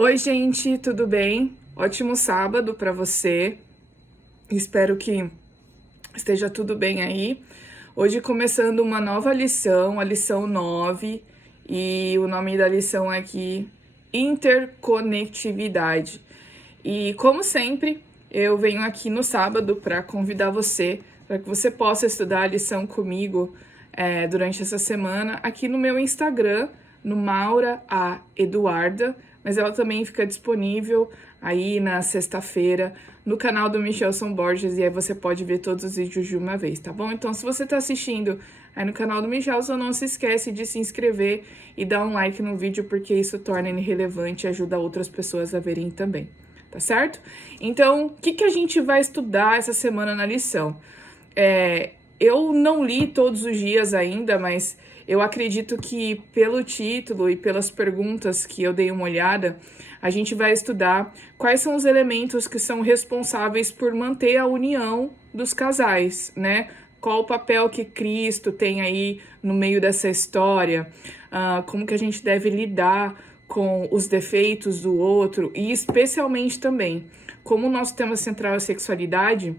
Oi, gente, tudo bem? Ótimo sábado para você. Espero que esteja tudo bem aí. Hoje começando uma nova lição, a lição 9, e o nome da lição é aqui Interconectividade. E como sempre, eu venho aqui no sábado para convidar você para que você possa estudar a lição comigo durante essa semana aqui no meu Instagram, no Maura A. Eduarda, mas ela também fica disponível aí na sexta-feira no canal do Michelson Borges, e aí você pode ver todos os vídeos de uma vez, tá bom? Então, se você tá assistindo aí no canal do Michelson, não se esquece de se inscrever e dar um like no vídeo, porque isso torna ele relevante e ajuda outras pessoas a verem também, tá certo? Então, o que a gente vai estudar essa semana na lição? Eu não li todos os dias ainda, mas eu acredito que pelo título e pelas perguntas que eu dei uma olhada, a gente vai estudar quais são os elementos que são responsáveis por manter a união dos casais, né? Qual o papel que Cristo tem aí no meio dessa história, como que a gente deve lidar com os defeitos do outro e especialmente também, como o nosso tema central é sexualidade,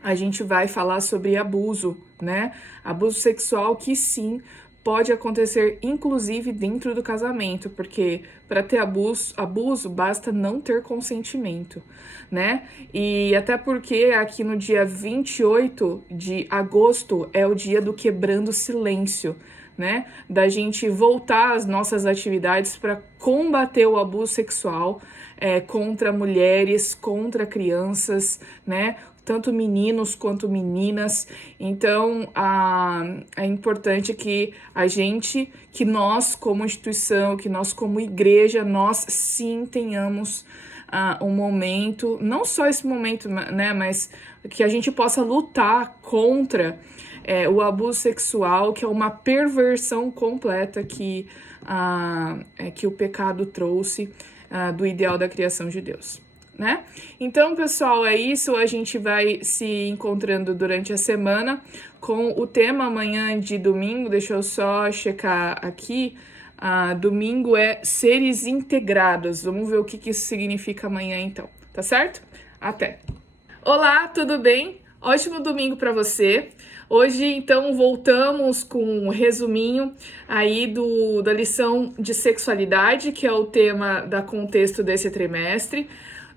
a gente vai falar sobre abuso, né? Abuso sexual que sim pode acontecer, inclusive dentro do casamento, porque para ter abuso basta não ter consentimento, né? E até porque aqui no dia 28 de agosto é o dia do quebrando silêncio, né? Da gente voltar às nossas atividades para combater o abuso sexual contra mulheres, contra crianças, né? Tanto meninos quanto meninas. Então, é importante que que nós como instituição, que nós como igreja, nós sim tenhamos um momento, não só esse momento, né, mas que a gente possa lutar contra o abuso sexual, que é uma perversão completa que o pecado trouxe do ideal da criação de Deus, né? Então, pessoal, é isso. A gente vai se encontrando durante a semana com o tema amanhã de domingo. Deixa eu só checar aqui. Domingo é seres integrados. Vamos ver o que isso significa amanhã, então. Tá certo? Até! Olá, tudo bem? Ótimo domingo para você. Hoje, então, voltamos com um resuminho aí da lição de sexualidade, que é o tema da contexto desse trimestre.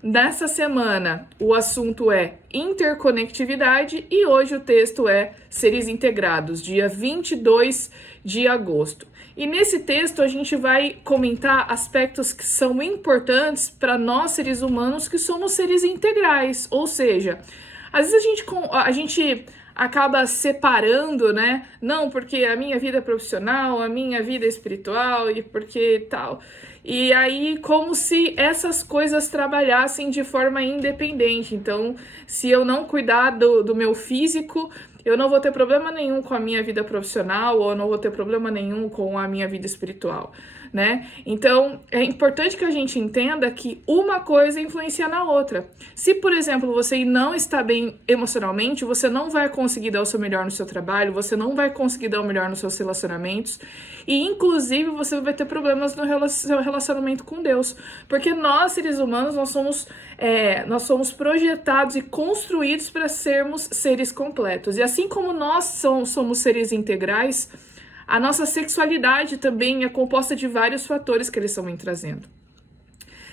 Nessa semana, o assunto é interconectividade e hoje o texto é seres integrados, dia 22 de agosto. E nesse texto a gente vai comentar aspectos que são importantes para nós seres humanos que somos seres integrais, ou seja, às vezes a gente acaba separando, né? Não, porque a minha vida profissional, a minha vida espiritual e porque tal. E aí, como se essas coisas trabalhassem de forma independente. Então, se eu não cuidar do meu físico, eu não vou ter problema nenhum com a minha vida profissional ou eu não vou ter problema nenhum com a minha vida espiritual, né? Então, é importante que a gente entenda que uma coisa influencia na outra. Se, por exemplo, você não está bem emocionalmente, você não vai conseguir dar o seu melhor no seu trabalho, você não vai conseguir dar o melhor nos seus relacionamentos e, inclusive, você vai ter problemas no seu relacionamento com Deus. Porque nós, seres humanos, nós somos projetados e construídos para sermos seres completos. E assim como nós somos seres integrais, a nossa sexualidade também é composta de vários fatores que eles estão me trazendo.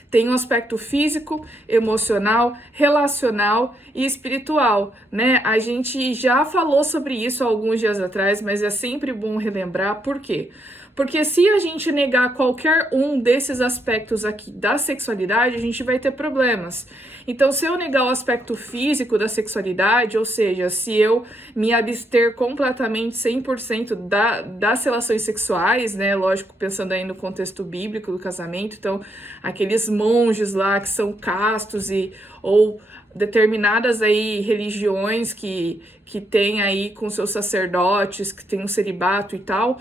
Tem um aspecto físico, emocional, relacional e espiritual, né? A gente já falou sobre isso há alguns dias atrás, mas é sempre bom relembrar. Por quê? Porque se a gente negar qualquer um desses aspectos aqui da sexualidade, a gente vai ter problemas. Então, se eu negar o aspecto físico da sexualidade, ou seja, se eu me abster completamente 100% das relações sexuais, né? Lógico, pensando aí no contexto bíblico do casamento, então, aqueles monges lá que são castos ou determinadas aí religiões que tem aí com seus sacerdotes, que tem um celibato e tal,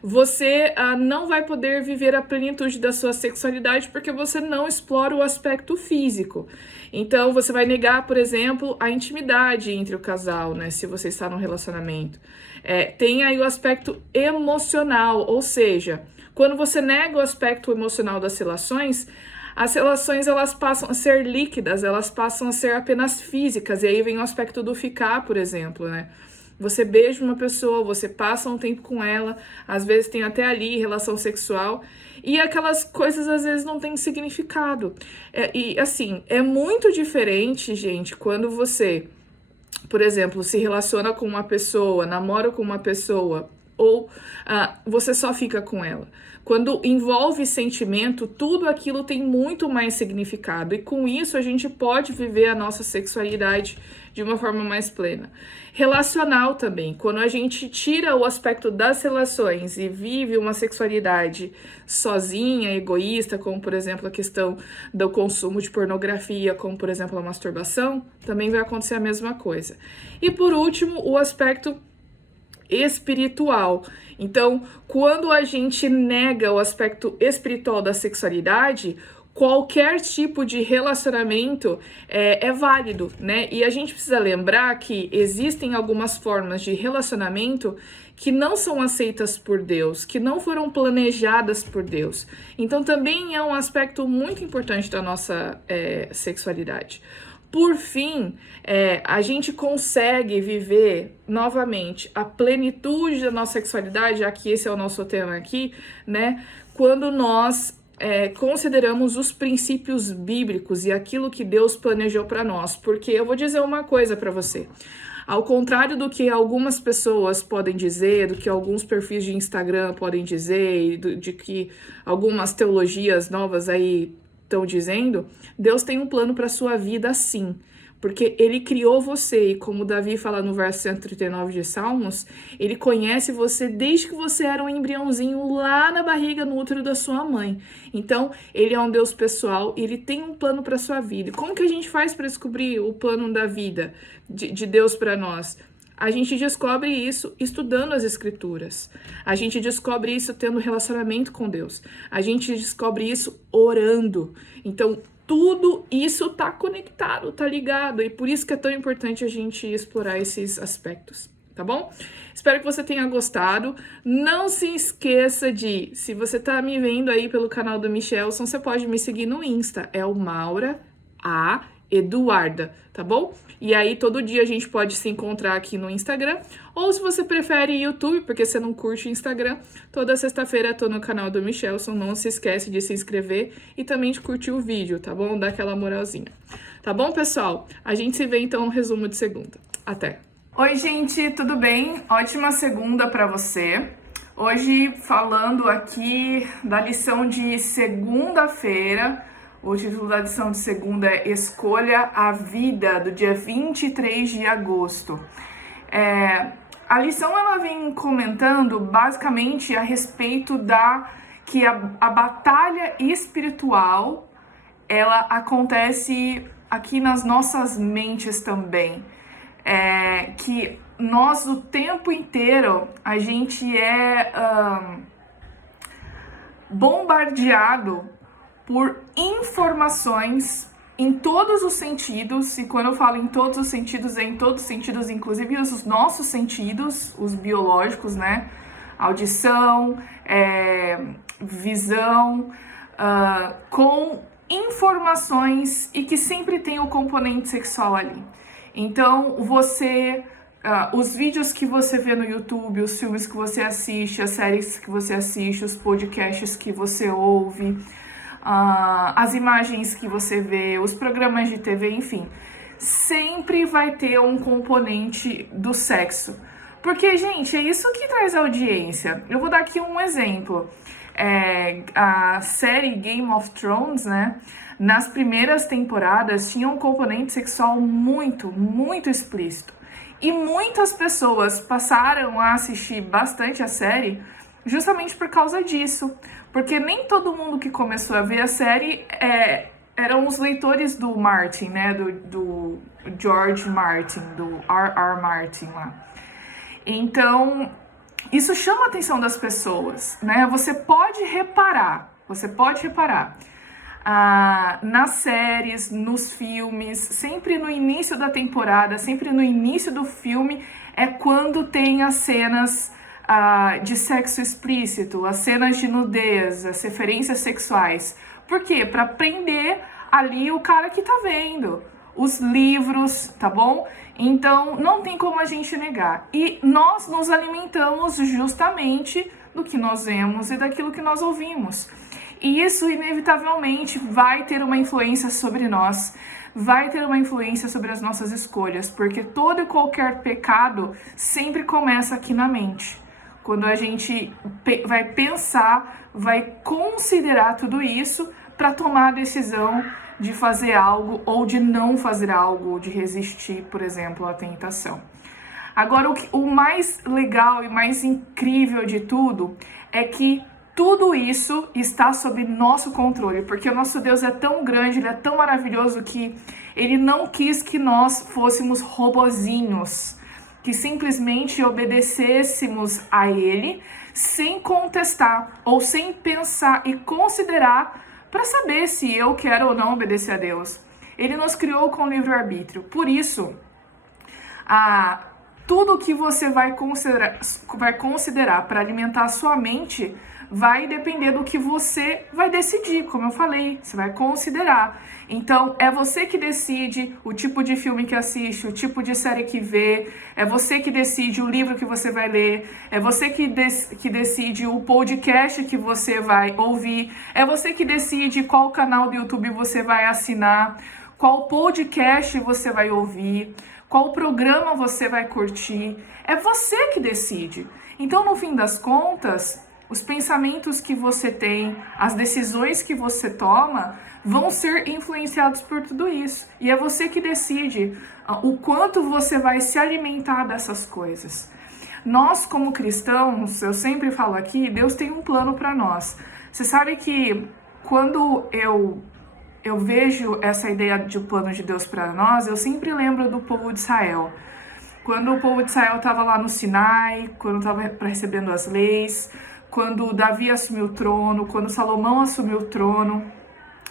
você não vai poder viver a plenitude da sua sexualidade porque você não explora o aspecto físico. Então, você vai negar, por exemplo, a intimidade entre o casal, né? Se você está num relacionamento. Tem aí o aspecto emocional, ou seja, quando você nega o aspecto emocional das relações, as relações elas passam a ser líquidas, elas passam a ser apenas físicas, e aí vem o aspecto do ficar, por exemplo, né? Você beija uma pessoa, você passa um tempo com ela, às vezes tem até ali relação sexual, e aquelas coisas às vezes não têm significado. E assim, é muito diferente, gente, quando você, por exemplo, se relaciona com uma pessoa, namora com uma pessoa, ou você só fica com ela. Quando envolve sentimento, tudo aquilo tem muito mais significado. E com isso a gente pode viver a nossa sexualidade de uma forma mais plena. Relacional também. Quando a gente tira o aspecto das relações e vive uma sexualidade sozinha, egoísta, como por exemplo a questão do consumo de pornografia, como por exemplo a masturbação, também vai acontecer a mesma coisa. E por último, o aspecto espiritual. Então, quando a gente nega o aspecto espiritual da sexualidade, qualquer tipo de relacionamento é válido, né? E a gente precisa lembrar que existem algumas formas de relacionamento que não são aceitas por Deus, que não foram planejadas por Deus. Então, também é um aspecto muito importante da nossa sexualidade. Por fim, a gente consegue viver novamente a plenitude da nossa sexualidade, já que esse é o nosso tema aqui, né? Quando nós consideramos os princípios bíblicos e aquilo que Deus planejou para nós. Porque eu vou dizer uma coisa para você. Ao contrário do que algumas pessoas podem dizer, do que alguns perfis de Instagram podem dizer, de que algumas teologias novas aí estão dizendo, Deus tem um plano para sua vida sim, porque ele criou você, e como Davi fala no verso 139 de Salmos, ele conhece você desde que você era um embriãozinho lá na barriga, no útero da sua mãe. Então, ele é um Deus pessoal e ele tem um plano para sua vida. E como que a gente faz para descobrir o plano da vida de Deus para nós? A gente descobre isso estudando as escrituras. A gente descobre isso tendo relacionamento com Deus. A gente descobre isso orando. Então, tudo isso tá conectado, tá ligado. E por isso que é tão importante a gente explorar esses aspectos, tá bom? Espero que você tenha gostado. Não se esqueça de, se você tá me vendo aí pelo canal do Michelson, você pode me seguir no Insta. É o Maura A. Eduarda, tá bom? E aí todo dia a gente pode se encontrar aqui no Instagram, ou se você prefere YouTube, porque você não curte Instagram, toda sexta-feira eu tô no canal do Michelson, não se esquece de se inscrever e também de curtir o vídeo, tá bom? Dá aquela moralzinha. Tá bom, pessoal? A gente se vê então no resumo de segunda. Até! Oi, gente, tudo bem? Ótima segunda pra você. Hoje falando aqui da lição de segunda-feira. O título da lição de segunda é Escolha a Vida, do dia 23 de agosto. A lição ela vem comentando basicamente a respeito que a batalha espiritual ela acontece aqui nas nossas mentes também. Que nós o tempo inteiro a gente é bombardeado por informações em todos os sentidos, e quando eu falo em todos os sentidos, é em todos os sentidos, inclusive os nossos sentidos, os biológicos, né? Audição, visão, com informações e que sempre tem o componente sexual ali. Então, os vídeos que você vê no YouTube, os filmes que você assiste, as séries que você assiste, os podcasts que você ouve, as imagens que você vê, os programas de TV, enfim, sempre vai ter um componente do sexo. Porque, gente, é isso que traz audiência. Eu vou dar aqui um exemplo. A série Game of Thrones, né? Nas primeiras temporadas tinha um componente sexual muito, muito explícito. E muitas pessoas passaram a assistir bastante a série justamente por causa disso. Porque nem todo mundo que começou a ver a série eram os leitores do Martin, né? Do George Martin, do R.R. Martin lá. Então, isso chama a atenção das pessoas, né? Você pode reparar nas séries, nos filmes, sempre no início da temporada, sempre no início do filme, é quando tem as cenas de sexo explícito, as cenas de nudez, as referências sexuais. Por quê? Para prender ali o cara que tá vendo. Os livros, tá bom? Então, não tem como a gente negar. E nós nos alimentamos justamente do que nós vemos e daquilo que nós ouvimos. E isso, inevitavelmente, vai ter uma influência sobre nós, vai ter uma influência sobre as nossas escolhas, porque todo e qualquer pecado sempre começa aqui na mente. Quando a gente vai pensar, vai considerar tudo isso para tomar a decisão de fazer algo ou de não fazer algo, ou de resistir, por exemplo, à tentação. Agora, o mais legal e mais incrível de tudo é que tudo isso está sob nosso controle, porque o nosso Deus é tão grande, ele é tão maravilhoso que ele não quis que nós fôssemos robozinhos, que simplesmente obedecêssemos a ele sem contestar ou sem pensar e considerar para saber se eu quero ou não obedecer a Deus. Ele nos criou com livre-arbítrio. Por isso, tudo que você vai considerar para alimentar a sua mente vai depender do que você vai decidir, como eu falei, você vai considerar. Então, é você que decide o tipo de filme que assiste, o tipo de série que vê, é você que decide o livro que você vai ler, é você que decide o podcast que você vai ouvir, é você que decide qual canal do YouTube você vai assinar, qual podcast você vai ouvir, qual programa você vai curtir, é você que decide. Então, no fim das contas, os pensamentos que você tem, as decisões que você toma, vão ser influenciados por tudo isso. E é você que decide o quanto você vai se alimentar dessas coisas. Nós, como cristãos, eu sempre falo aqui, Deus tem um plano para nós. Você sabe que quando eu vejo essa ideia de um plano de Deus para nós, eu sempre lembro do povo de Israel. Quando o povo de Israel estava lá no Sinai, quando estava recebendo as leis, quando Davi assumiu o trono, quando Salomão assumiu o trono,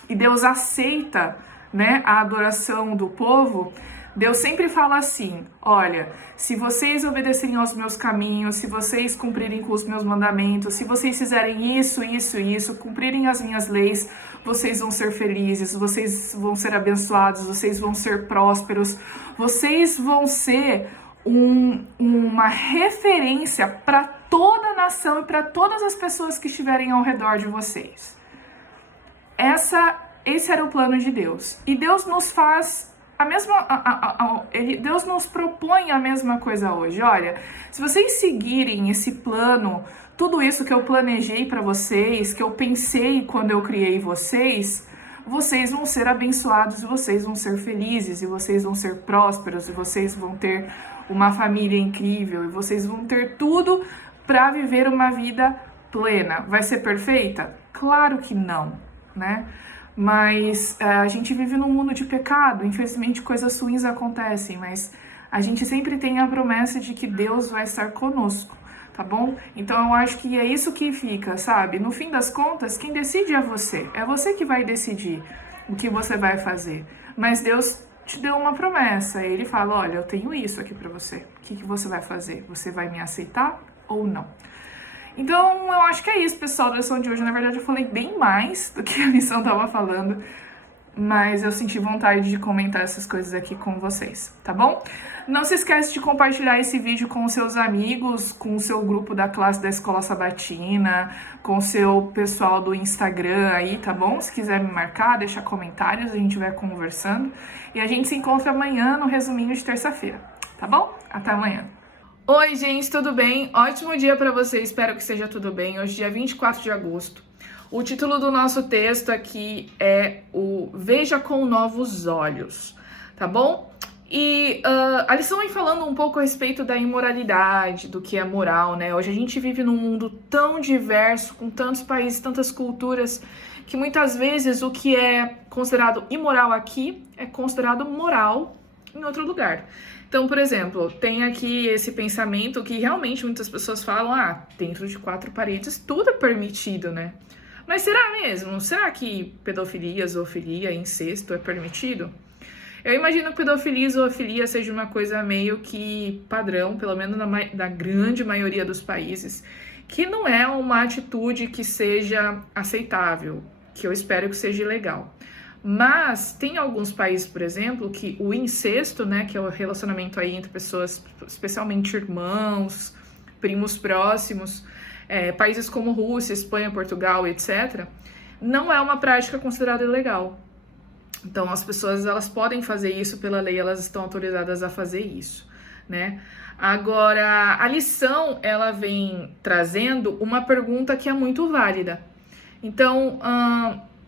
e Deus aceita, né, a adoração do povo, Deus sempre fala assim: olha, se vocês obedecerem aos meus caminhos, se vocês cumprirem com os meus mandamentos, se vocês fizerem isso, cumprirem as minhas leis, vocês vão ser felizes, vocês vão ser abençoados, vocês vão ser prósperos, vocês vão ser uma referência para toda a nação e para todas as pessoas que estiverem ao redor de vocês. Esse era o plano de Deus. E Deus nos faz Deus nos propõe a mesma coisa hoje. Olha, se vocês seguirem esse plano, tudo isso que eu planejei para vocês, que eu pensei quando eu criei vocês, vocês vão ser abençoados, e vocês vão ser felizes, e vocês vão ser prósperos, e vocês vão ter uma família incrível, e vocês vão ter tudo para viver uma vida plena. Vai ser perfeita? Claro que não, né? Mas a gente vive num mundo de pecado, infelizmente coisas ruins acontecem, mas a gente sempre tem a promessa de que Deus vai estar conosco, tá bom? Então eu acho que é isso que fica, sabe? No fim das contas, quem decide é você que vai decidir o que você vai fazer, mas Deus te deu uma promessa, ele fala: olha, eu tenho isso aqui pra você, o que você vai fazer? Você vai me aceitar ou não? Então, eu acho que é isso, pessoal, da lição de hoje. Na verdade, eu falei bem mais do que a lição estava falando, mas eu senti vontade de comentar essas coisas aqui com vocês, tá bom? Não se esquece de compartilhar esse vídeo com os seus amigos, com o seu grupo da classe da Escola Sabatina, com o seu pessoal do Instagram aí, tá bom? Se quiser me marcar, deixar comentários, a gente vai conversando. E a gente se encontra amanhã no resuminho de terça-feira, tá bom? Até amanhã. Oi, gente, tudo bem? Ótimo dia para você, espero que esteja tudo bem. Hoje, dia 24 de agosto. O título do nosso texto aqui é o Veja com Novos Olhos, tá bom? E a lição vem falando um pouco a respeito da imoralidade, do que é moral, né? Hoje a gente vive num mundo tão diverso, com tantos países, tantas culturas, que muitas vezes o que é considerado imoral aqui é considerado moral em outro lugar. Então, por exemplo, tem aqui esse pensamento que realmente muitas pessoas falam: dentro de 4 paredes tudo é permitido, né? Mas será mesmo? Será que pedofilia, zoofilia, incesto é permitido? Eu imagino que pedofilia e zoofilia seja uma coisa meio que padrão, pelo menos na grande maioria dos países, que não é uma atitude que seja aceitável, que eu espero que seja legal. Mas tem alguns países, por exemplo, que o incesto, né, que é o relacionamento aí entre pessoas, especialmente irmãos, primos próximos, países como Rússia, Espanha, Portugal, etc., não é uma prática considerada ilegal. Então, as pessoas, elas podem fazer isso pela lei, elas estão autorizadas a fazer isso, né? Agora, a lição, ela vem trazendo uma pergunta que é muito válida. Então,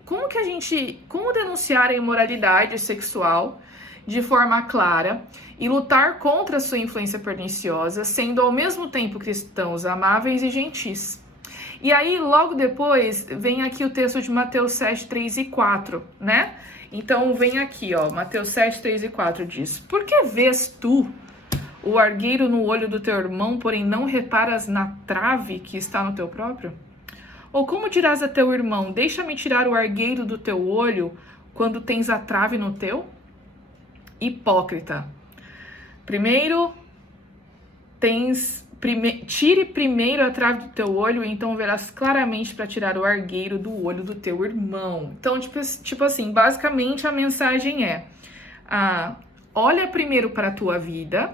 como denunciar a imoralidade sexual de forma clara e lutar contra a sua influência perniciosa, sendo ao mesmo tempo cristãos amáveis e gentis? E aí, logo depois, vem aqui o texto de Mateus 7, 3 e 4, né? Então, vem aqui, ó, Mateus 7, 3 e 4 diz: Por que vês tu o argueiro no olho do teu irmão, porém não reparas na trave que está no teu próprio? Ou como dirás a teu irmão, deixa-me tirar o argueiro do teu olho, quando tens a trave no teu? Hipócrita. Tire primeiro a trave do teu olho, e então verás claramente para tirar o argueiro do olho do teu irmão. Então, tipo assim, basicamente a mensagem é: olha primeiro para a tua vida,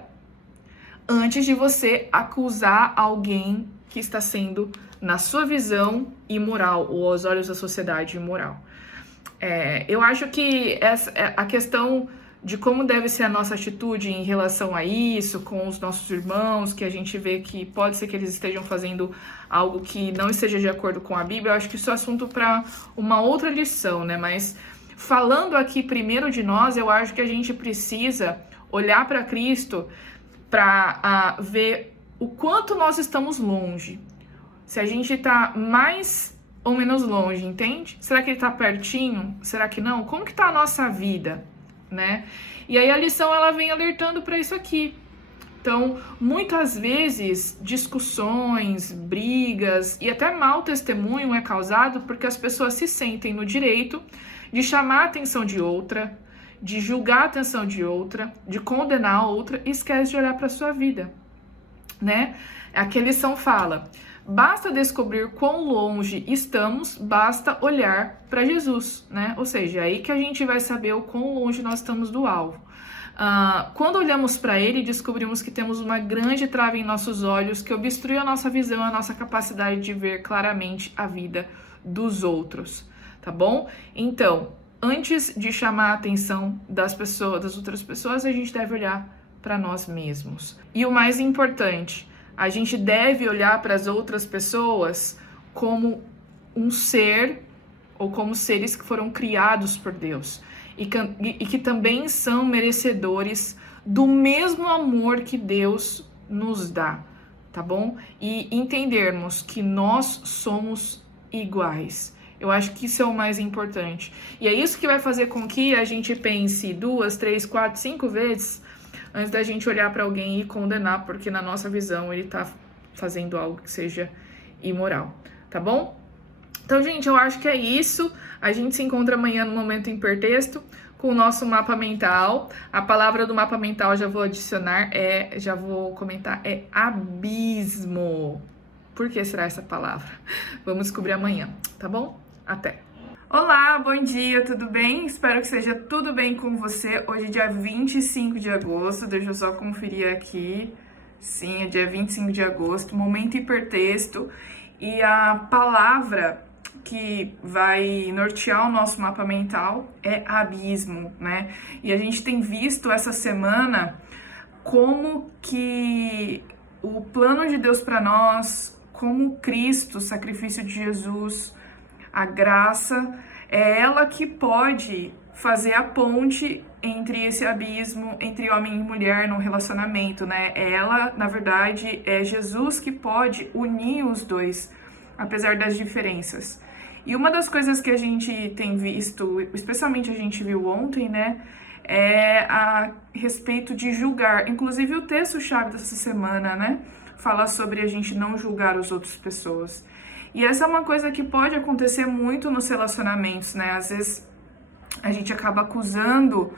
antes de você acusar alguém que está sendo, na sua visão, imoral, ou aos olhos da sociedade, imoral. Eu acho que a questão de como deve ser a nossa atitude em relação a isso, com os nossos irmãos, que a gente vê que pode ser que eles estejam fazendo algo que não esteja de acordo com a Bíblia, eu acho que isso é assunto para uma outra lição, né? Mas falando aqui primeiro de nós, eu acho que a gente precisa olhar para Cristo para ver o quanto nós estamos longe. Se a gente está mais ou menos longe, entende? Será que ele está pertinho? Será que não? Como que está a nossa vida? Né? E aí a lição, ela vem alertando para isso aqui. Então, muitas vezes, discussões, brigas e até mau testemunho é causado porque as pessoas se sentem no direito de chamar a atenção de outra, de julgar a atenção de outra, de condenar a outra, e esquece de olhar para a sua vida, né? Aqui a lição fala: basta descobrir quão longe estamos, basta olhar para Jesus, né? Ou seja, é aí que a gente vai saber o quão longe nós estamos do alvo. Quando olhamos para ele, descobrimos que temos uma grande trave em nossos olhos que obstrui a nossa visão, a nossa capacidade de ver claramente a vida dos outros, tá bom? Então, antes de chamar a atenção das outras pessoas, a gente deve olhar para nós mesmos. E o mais importante, a gente deve olhar para as outras pessoas como um ser, ou como seres que foram criados por Deus e que também são merecedores do mesmo amor que Deus nos dá, tá bom? E entendermos que nós somos iguais. Eu acho que isso é o mais importante. E é isso que vai fazer com que a gente pense 2, 3, 4, 5 vezes antes da gente olhar para alguém e condenar, porque na nossa visão ele tá fazendo algo que seja imoral, tá bom? Então, gente, eu acho que é isso. A gente se encontra amanhã no Momento Hipertexto com o nosso mapa mental. A palavra do mapa mental já vou adicionar, já vou comentar, é abismo. Por que será essa palavra? Vamos descobrir amanhã, tá bom? Até! Olá, bom dia, tudo bem? Espero que seja tudo bem com você. Hoje é dia 25 de agosto, deixa eu só conferir aqui. Sim, é dia 25 de agosto, Momento Hipertexto. E a palavra que vai nortear o nosso mapa mental é abismo, né? E a gente tem visto essa semana como que o plano de Deus para nós, como Cristo, o sacrifício de Jesus, a graça, é ela que pode fazer a ponte entre esse abismo, entre homem e mulher no relacionamento, né? Ela, na verdade, é Jesus que pode unir os dois, apesar das diferenças. E uma das coisas que a gente tem visto, especialmente a gente viu ontem, né, é a respeito de julgar. Inclusive o texto-chave dessa semana, né, fala sobre a gente não julgar as outras pessoas. E essa é uma coisa que pode acontecer muito nos relacionamentos, né? Às vezes a gente acaba acusando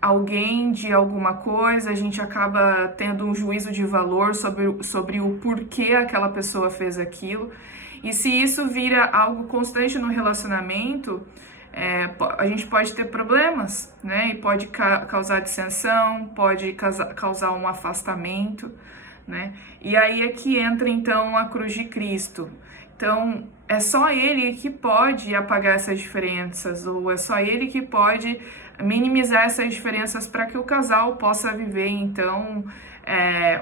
alguém de alguma coisa, a gente acaba tendo um juízo de valor sobre o porquê aquela pessoa fez aquilo. E se isso vira algo constante no relacionamento, a gente pode ter problemas, né? E pode causar dissensão, pode causar um afastamento, né? E aí é que entra então a cruz de Cristo. Então, é só Ele que pode apagar essas diferenças, ou é só Ele que pode minimizar essas diferenças para que o casal possa viver, então,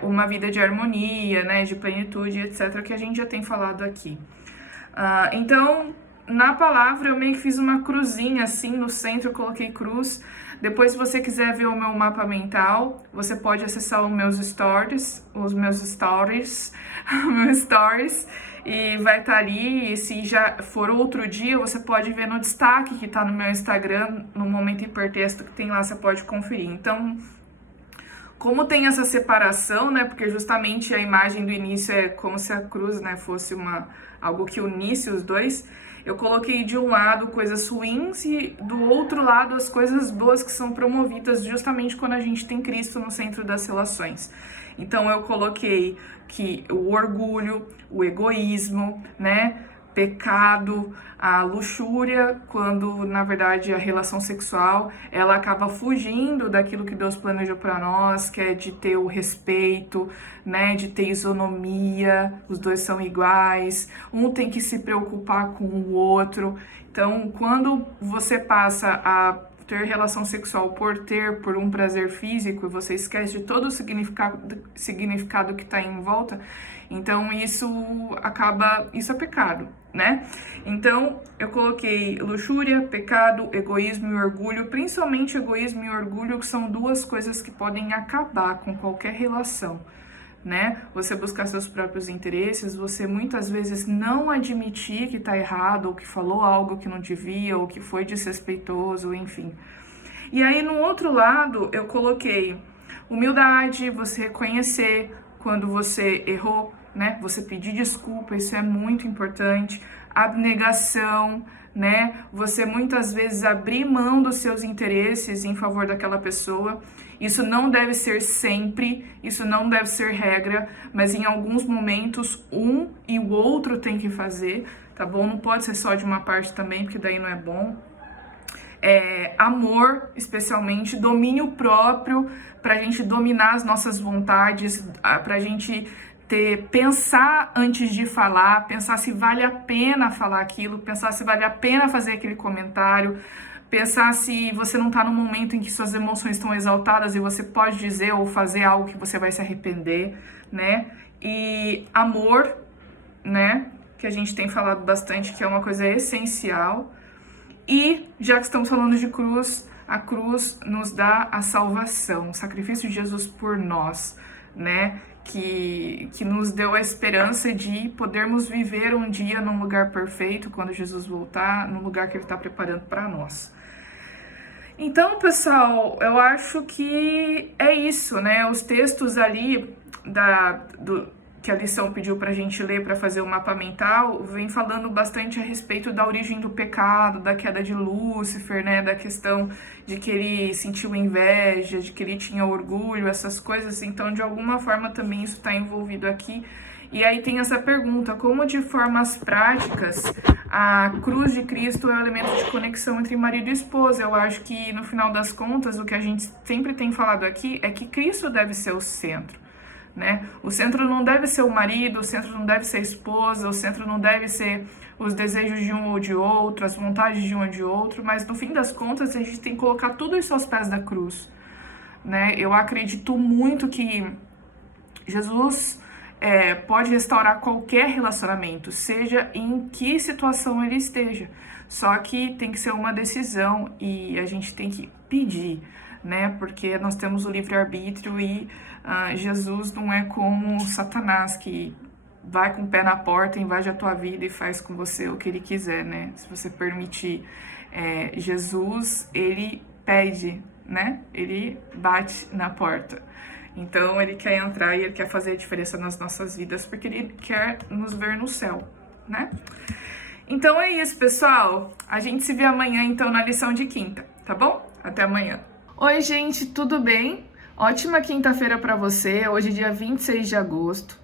uma vida de harmonia, né, de plenitude, etc., que a gente já tem falado aqui. Então, na palavra, eu meio que fiz uma cruzinha assim, no centro eu coloquei cruz. Depois, se você quiser ver o meu mapa mental, você pode acessar os meus stories, e vai estar ali. E se já for outro dia, você pode ver no destaque que está no meu Instagram, no momento hipertexto que tem lá, você pode conferir. Então, como tem essa separação, né, porque justamente a imagem do início é como se a cruz, né, fosse algo que unisse os dois, eu coloquei de um lado coisas ruins e do outro lado as coisas boas que são promovidas justamente quando a gente tem Cristo no centro das relações. Então eu coloquei que o orgulho, o egoísmo, né, pecado, a luxúria, quando na verdade a relação sexual ela acaba fugindo daquilo que Deus planejou para nós, que é de ter o respeito, né, de ter isonomia, os dois são iguais, um tem que se preocupar com o outro. Então, quando você passa a ter relação sexual por um prazer físico e você esquece de todo o significado que está em volta, então isso é pecado, né? Então eu coloquei luxúria, pecado, egoísmo e orgulho, principalmente egoísmo e orgulho, que são duas coisas que podem acabar com qualquer relação, né? Você buscar seus próprios interesses, você muitas vezes não admitir que tá errado, ou que falou algo que não devia, ou que foi desrespeitoso, enfim. E aí no outro lado eu coloquei humildade, você reconhecer quando você errou, né? Você pedir desculpa, isso é muito importante. Abnegação, né? Você muitas vezes abrir mão dos seus interesses em favor daquela pessoa. Isso não deve ser sempre, isso não deve ser regra, mas em alguns momentos um e o outro tem que fazer, tá bom? Não pode ser só de uma parte também, porque daí não é bom. Amor, especialmente, domínio próprio, pra gente dominar as nossas vontades, pra gente pensar antes de falar, pensar se vale a pena falar aquilo, pensar se vale a pena fazer aquele comentário, pensar se você não está no momento em que suas emoções estão exaltadas e você pode dizer ou fazer algo que você vai se arrepender, né? E amor, né? Que a gente tem falado bastante, que é uma coisa essencial. E, já que estamos falando de cruz, a cruz nos dá a salvação, o sacrifício de Jesus por nós, né? Que nos deu a esperança de podermos viver um dia num lugar perfeito, quando Jesus voltar, num lugar que Ele está preparando para nós. Então, pessoal, eu acho que é isso, né? Os textos ali que a lição pediu pra gente ler para fazer o mapa mental, vem falando bastante a respeito da origem do pecado, da queda de Lúcifer, né, da questão de que ele sentiu inveja, de que ele tinha orgulho, essas coisas. Então, de alguma forma também isso está envolvido aqui. E aí tem essa pergunta, como de formas práticas a cruz de Cristo é o elemento de conexão entre marido e esposa? Eu acho que no final das contas, o que a gente sempre tem falado aqui é que Cristo deve ser o centro, né? O centro não deve ser o marido, o centro não deve ser a esposa, o centro não deve ser os desejos de um ou de outro, as vontades de um ou de outro, mas no fim das contas a gente tem que colocar tudo isso aos pés da cruz, né? Eu acredito muito que Jesus pode restaurar qualquer relacionamento, seja em que situação ele esteja, só que tem que ser uma decisão e a gente tem que pedir, né? Porque nós temos o livre-arbítrio e Jesus não é como Satanás, que vai com o pé na porta, invade a tua vida e faz com você o que ele quiser, né? Se você permitir. Jesus, ele pede, né? Ele bate na porta. Então, ele quer entrar e ele quer fazer a diferença nas nossas vidas, porque ele quer nos ver no céu, né? Então é isso, pessoal. A gente se vê amanhã, então, na lição de quinta, tá bom? Até amanhã. Oi, gente, tudo bem? Ótima quinta-feira para você, hoje dia 26 de agosto.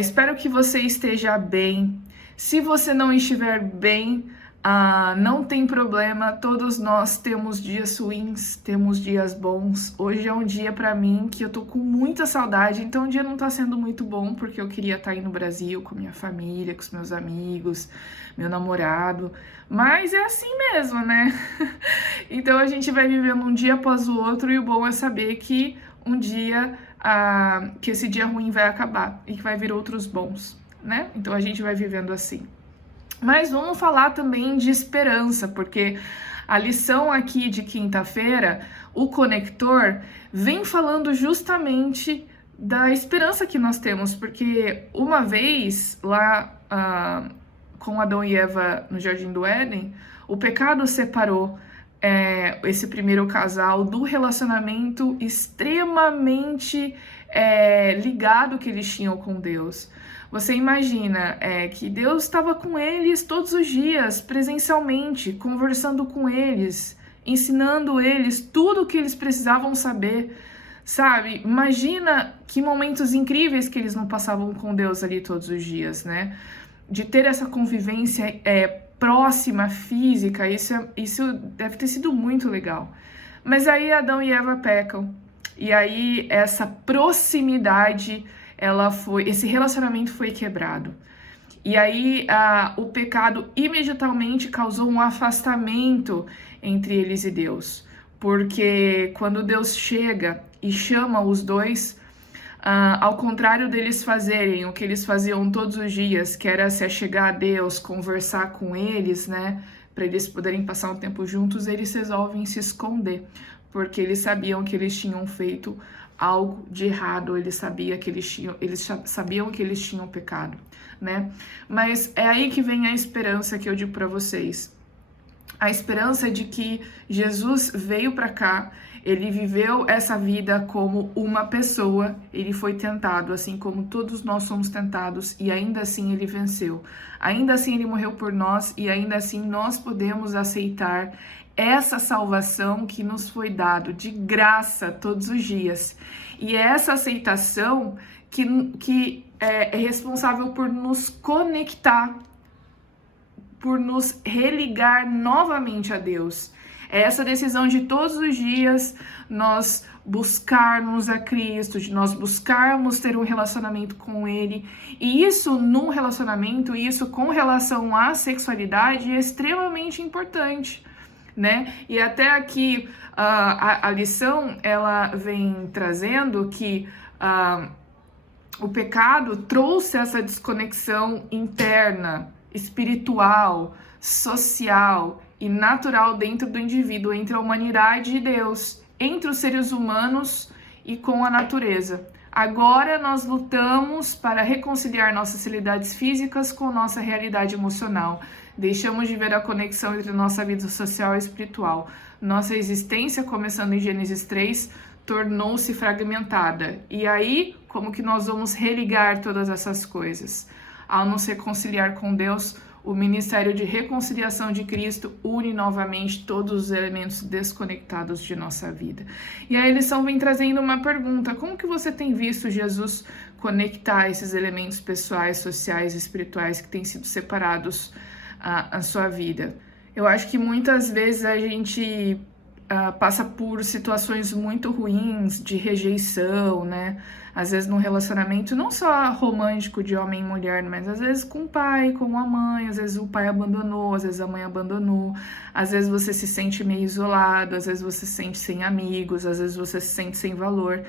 Espero que você esteja bem, Se você não estiver bem, não tem problema, todos nós temos dias ruins, temos dias bons. Hoje é um dia pra mim que eu tô com muita saudade, então o dia não tá sendo muito bom, porque eu queria estar aí no Brasil com minha família, com os meus amigos, meu namorado, mas é assim mesmo, né? Então a gente vai vivendo um dia após o outro, e o bom é saber que um dia, que esse dia ruim vai acabar e que vai vir outros bons, né? Então a gente vai vivendo assim. Mas vamos falar também de esperança, porque a lição aqui de quinta-feira, o conector, vem falando justamente da esperança que nós temos, porque uma vez lá com Adão e Eva no Jardim do Éden, o pecado separou esse primeiro casal do relacionamento extremamente ligado que eles tinham com Deus. Você imagina que Deus estava com eles todos os dias, presencialmente, conversando com eles, ensinando eles tudo o que eles precisavam saber, sabe? Imagina que momentos incríveis que eles não passavam com Deus ali todos os dias, né? De ter essa convivência próxima, física, isso deve ter sido muito legal. Mas aí Adão e Eva pecam, e aí essa proximidade, esse relacionamento foi quebrado. E aí o pecado imediatamente causou um afastamento entre eles e Deus. Porque quando Deus chega e chama os dois, ao contrário deles fazerem o que eles faziam todos os dias, que era se achegar a Deus, conversar com eles, né, para eles poderem passar um tempo juntos, eles resolvem se esconder, porque eles sabiam que eles tinham feito algo de errado, eles sabiam que eles tinham pecado, né? Mas é aí que vem a esperança que eu digo para vocês. A esperança de que Jesus veio para cá, ele viveu essa vida como uma pessoa, ele foi tentado, assim como todos nós somos tentados, e ainda assim ele venceu. Ainda assim ele morreu por nós, e ainda assim nós podemos aceitar essa salvação que nos foi dado de graça todos os dias. E é essa aceitação que é responsável por nos conectar, por nos religar novamente a Deus. É essa decisão de todos os dias nós buscarmos a Cristo, de nós buscarmos ter um relacionamento com Ele. E isso num relacionamento, isso com relação à sexualidade é extremamente importante, né? E até aqui a lição, ela vem trazendo que o pecado trouxe essa desconexão interna, espiritual, social e natural dentro do indivíduo, entre a humanidade e Deus, entre os seres humanos e com a natureza. Agora nós lutamos para reconciliar nossas realidades físicas com nossa realidade emocional. Deixamos de ver a conexão entre nossa vida social e espiritual. Nossa existência, começando em Gênesis 3, tornou-se fragmentada. E aí, como que nós vamos religar todas essas coisas? Ao nos reconciliar com Deus, o ministério de reconciliação de Cristo une novamente todos os elementos desconectados de nossa vida. E a lição vem trazendo uma pergunta: como que você tem visto Jesus conectar esses elementos pessoais, sociais e espirituais que têm sido separados à sua vida? Eu acho que muitas vezes a gente passa por situações muito ruins de rejeição, né? Às vezes num relacionamento não só romântico de homem e mulher, mas às vezes com o pai, com a mãe, às vezes o pai abandonou, às vezes a mãe abandonou, às vezes você se sente meio isolado, às vezes você se sente sem amigos, às vezes você se sente sem valor.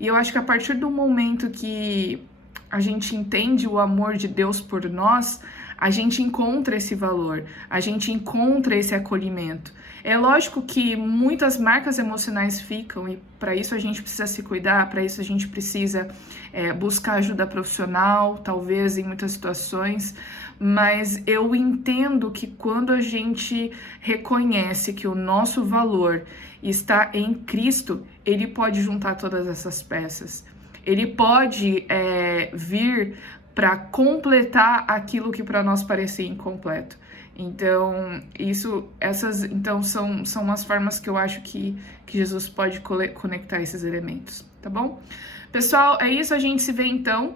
E eu acho que a partir do momento que a gente entende o amor de Deus por nós, a gente encontra esse valor, a gente encontra esse acolhimento. É lógico que muitas marcas emocionais ficam, e para isso a gente precisa se cuidar, para isso a gente precisa buscar ajuda profissional, talvez em muitas situações, mas eu entendo que quando a gente reconhece que o nosso valor está em Cristo, ele pode juntar todas essas peças. Ele pode vir para completar aquilo que para nós parecia incompleto. Então, são as formas que eu acho que Jesus pode conectar esses elementos, tá bom? Pessoal, é isso, a gente se vê então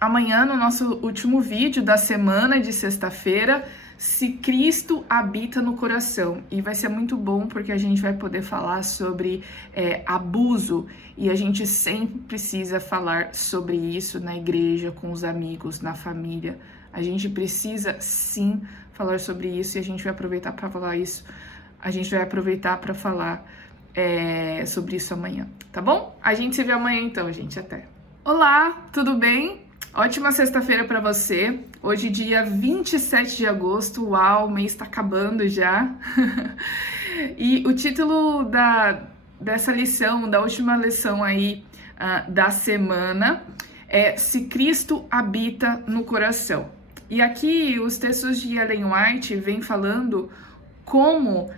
amanhã, no nosso último vídeo da semana de sexta-feira, se Cristo habita no coração. E vai ser muito bom porque a gente vai poder falar sobre abuso, e a gente sempre precisa falar sobre isso na igreja, com os amigos, na família. A gente precisa sim falar sobre isso, e a gente vai aproveitar para falar isso. A gente vai aproveitar para falar sobre isso amanhã, tá bom? A gente se vê amanhã então, gente. Até. Olá, tudo bem? Ótima sexta-feira para você. Hoje, dia 27 de agosto. Uau, o mês está acabando já. E o título dessa lição, da última lição aí da semana, é Se Cristo Habita no Coração. E aqui os textos de Ellen White vêm falando como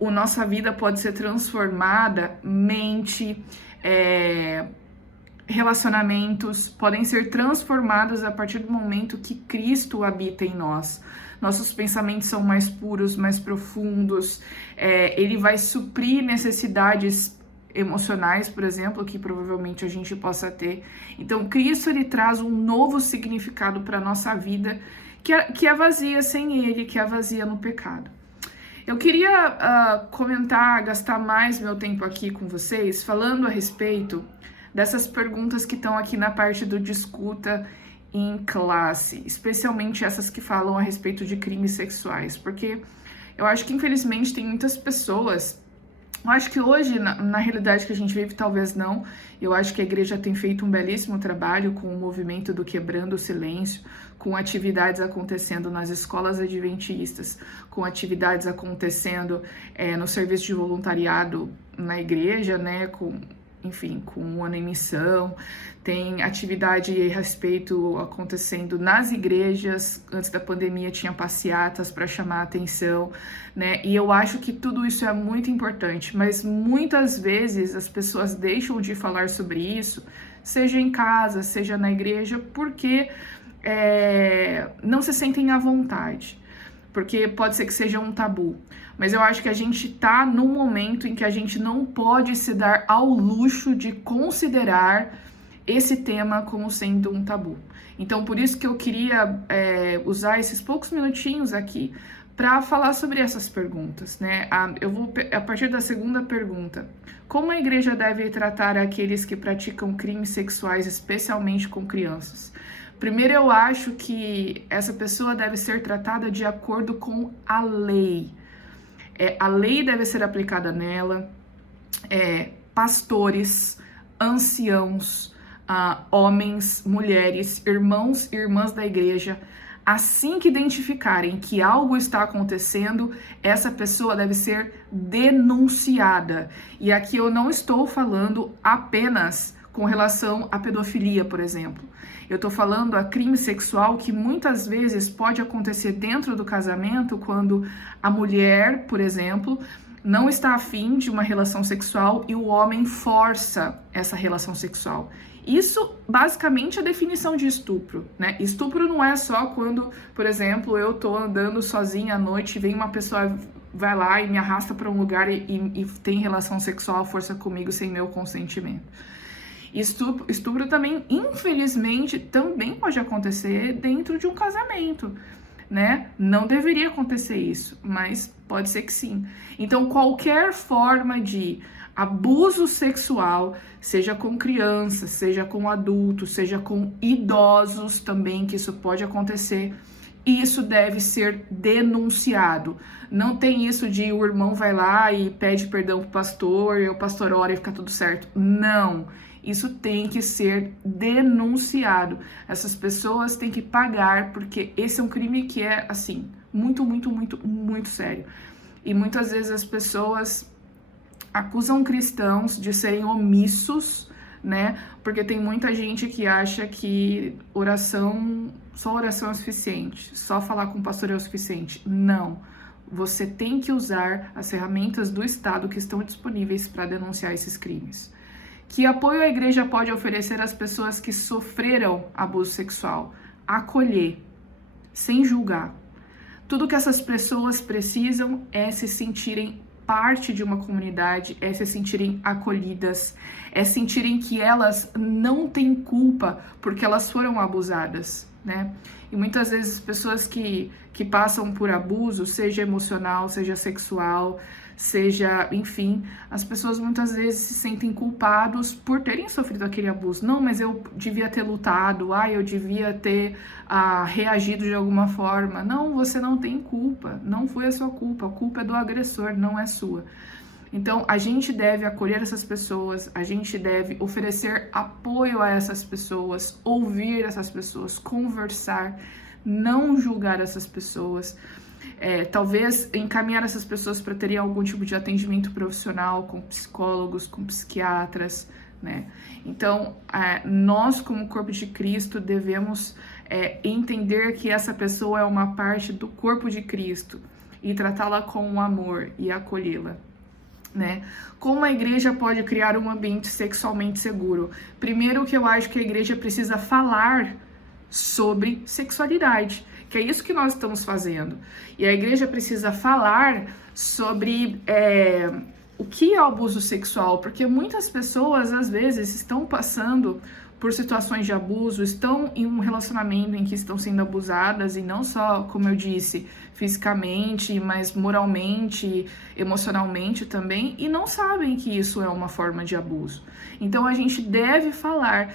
a nossa vida pode ser transformada, mente, relacionamentos podem ser transformados a partir do momento que Cristo habita em nós. Nossos pensamentos são mais puros, mais profundos, ele vai suprir necessidades emocionais, por exemplo, que provavelmente a gente possa ter. Então, Cristo, ele traz um novo significado para a nossa vida, que é vazia sem ele, que é vazia no pecado. Eu queria comentar, gastar mais meu tempo aqui com vocês, falando a respeito dessas perguntas que estão aqui na parte do Discuta em Classe, especialmente essas que falam a respeito de crimes sexuais, porque eu acho que infelizmente tem muitas pessoas, eu acho que hoje, na realidade que a gente vive, talvez não, eu acho que a igreja tem feito um belíssimo trabalho com o movimento do Quebrando o Silêncio, com atividades acontecendo nas escolas adventistas, com atividades acontecendo no serviço de voluntariado na igreja, né, com um ano em missão, tem atividade a respeito acontecendo nas igrejas. Antes da pandemia tinha passeatas para chamar a atenção, né? E eu acho que tudo isso é muito importante, mas muitas vezes as pessoas deixam de falar sobre isso, seja em casa, seja na igreja, porque não se sentem à vontade, porque pode ser que seja um tabu. Mas eu acho que a gente tá num momento em que a gente não pode se dar ao luxo de considerar esse tema como sendo um tabu. Então, por isso que eu queria usar esses poucos minutinhos aqui para falar sobre essas perguntas, né? Eu vou, a partir da segunda pergunta: como a igreja deve tratar aqueles que praticam crimes sexuais, especialmente com crianças? Primeiro, eu acho que essa pessoa deve ser tratada de acordo com a lei. A lei deve ser aplicada nela. Pastores, anciãos, homens, mulheres, irmãos e irmãs da igreja, assim que identificarem que algo está acontecendo, essa pessoa deve ser denunciada. E aqui eu não estou falando apenas com relação à pedofilia, por exemplo. Eu estou falando a crime sexual, que muitas vezes pode acontecer dentro do casamento, quando a mulher, por exemplo, não está afim de uma relação sexual e o homem força essa relação sexual. Isso, basicamente, é a definição de estupro, né? Estupro não é só quando, por exemplo, eu tô andando sozinha à noite e vem uma pessoa, vai lá e me arrasta para um lugar e tem relação sexual à força comigo sem meu consentimento. Estupro também, infelizmente, também pode acontecer dentro de um casamento, né? Não deveria acontecer isso, mas pode ser que sim. Então, qualquer forma de abuso sexual, seja com crianças, seja com adultos, seja com idosos também, que isso pode acontecer, isso deve ser denunciado. Não tem isso de o irmão vai lá e pede perdão pro pastor e o pastor ora e fica tudo certo. Não. Isso tem que ser denunciado. Essas pessoas têm que pagar, porque esse é um crime que é, assim, muito, muito, muito, muito sério. E muitas vezes as pessoas acusam cristãos de serem omissos, né? Porque tem muita gente que acha que só oração é suficiente, só falar com o pastor é o suficiente. Não. Você tem que usar as ferramentas do Estado que estão disponíveis para denunciar esses crimes. Que apoio a igreja pode oferecer às pessoas que sofreram abuso sexual? Acolher, sem julgar. Tudo que essas pessoas precisam é se sentirem parte de uma comunidade, é se sentirem acolhidas, é sentirem que elas não têm culpa porque elas foram abusadas, né? E muitas vezes pessoas que passam por abuso, seja emocional, seja sexual, seja, enfim, as pessoas muitas vezes se sentem culpados por terem sofrido aquele abuso. Não, mas eu devia ter lutado, eu devia ter reagido de alguma forma. Não, você não tem culpa, não foi a sua culpa, a culpa é do agressor, não é sua. Então, a gente deve acolher essas pessoas, a gente deve oferecer apoio a essas pessoas, ouvir essas pessoas, conversar, não julgar essas pessoas. Talvez encaminhar essas pessoas para terem algum tipo de atendimento profissional com psicólogos, com psiquiatras, né? Então, nós como corpo de Cristo devemos entender que essa pessoa é uma parte do corpo de Cristo e tratá-la com amor e acolhê-la, né? Como a igreja pode criar um ambiente sexualmente seguro? Primeiro, que eu acho que a igreja precisa falar sobre sexualidade, que é isso que nós estamos fazendo. E a igreja precisa falar sobre o que é o abuso sexual, porque muitas pessoas, às vezes, estão passando por situações de abuso, estão em um relacionamento em que estão sendo abusadas, e não só, como eu disse, fisicamente, mas moralmente, emocionalmente também, e não sabem que isso é uma forma de abuso. Então a gente deve falar,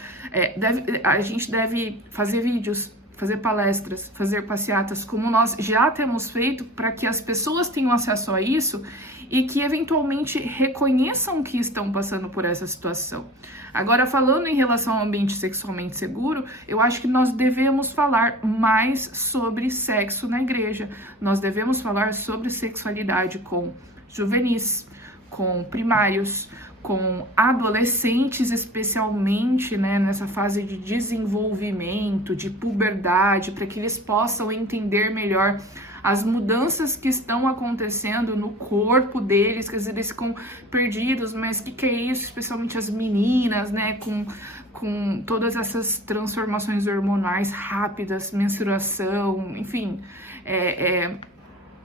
a gente deve fazer vídeos, fazer palestras, fazer passeatas, como nós já temos feito, para que as pessoas tenham acesso a isso e que eventualmente reconheçam que estão passando por essa situação. Agora, falando em relação ao ambiente sexualmente seguro, eu acho que nós devemos falar mais sobre sexo na igreja. Nós devemos falar sobre sexualidade com juvenis, com primários, com adolescentes, especialmente, né, nessa fase de desenvolvimento, de puberdade, para que eles possam entender melhor as mudanças que estão acontecendo no corpo deles, quer dizer, eles ficam perdidos, mas o que é isso? Especialmente as meninas, né, com todas essas transformações hormonais rápidas, menstruação, enfim.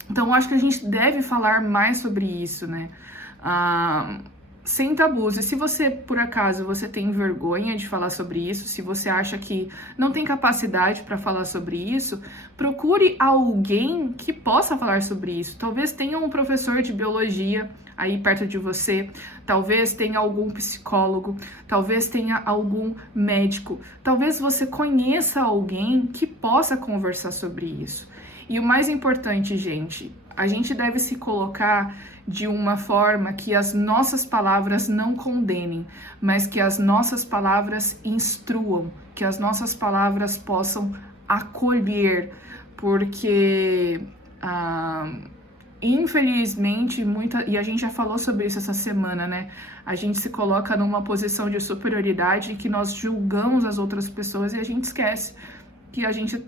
Então, eu acho que a gente deve falar mais sobre isso, né? Sem tabus. E se você, por acaso, você tem vergonha de falar sobre isso, se você acha que não tem capacidade para falar sobre isso, procure alguém que possa falar sobre isso. Talvez tenha um professor de biologia aí perto de você, talvez tenha algum psicólogo, talvez tenha algum médico, talvez você conheça alguém que possa conversar sobre isso. E o mais importante, gente, a gente deve se colocar de uma forma que as nossas palavras não condenem, mas que as nossas palavras instruam, que as nossas palavras possam acolher, porque infelizmente, e a gente já falou sobre isso essa semana, né? A gente se coloca numa posição de superioridade em que nós julgamos as outras pessoas e a gente esquece que a gente é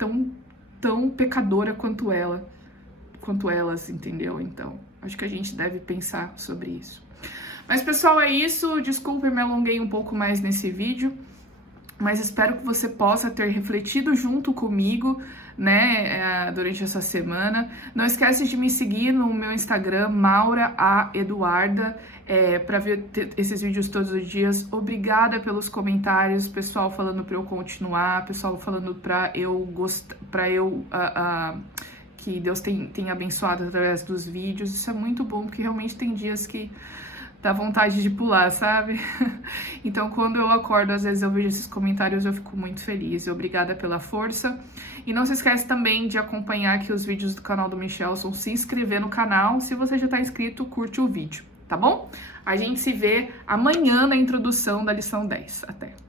tão pecadora quanto elas, entendeu? Então, acho que a gente deve pensar sobre isso. Mas, pessoal, é isso. Desculpe, me alonguei um pouco mais nesse vídeo, mas espero que você possa ter refletido junto comigo, né, durante essa semana. Não esquece de me seguir no meu Instagram, Maura A. Eduarda, para ver esses vídeos todos os dias. Obrigada pelos comentários, pessoal falando para eu continuar, pessoal falando para eu que Deus tem abençoado através dos vídeos. Isso é muito bom, porque realmente tem dias que dá vontade de pular, sabe? Então, quando eu acordo, às vezes eu vejo esses comentários, eu fico muito feliz. Obrigada pela força. E não se esquece também de acompanhar aqui os vídeos do canal do Michelson, se inscrever no canal. Se você já está inscrito, curte o vídeo, tá bom? A gente se vê amanhã na introdução da lição 10. Até!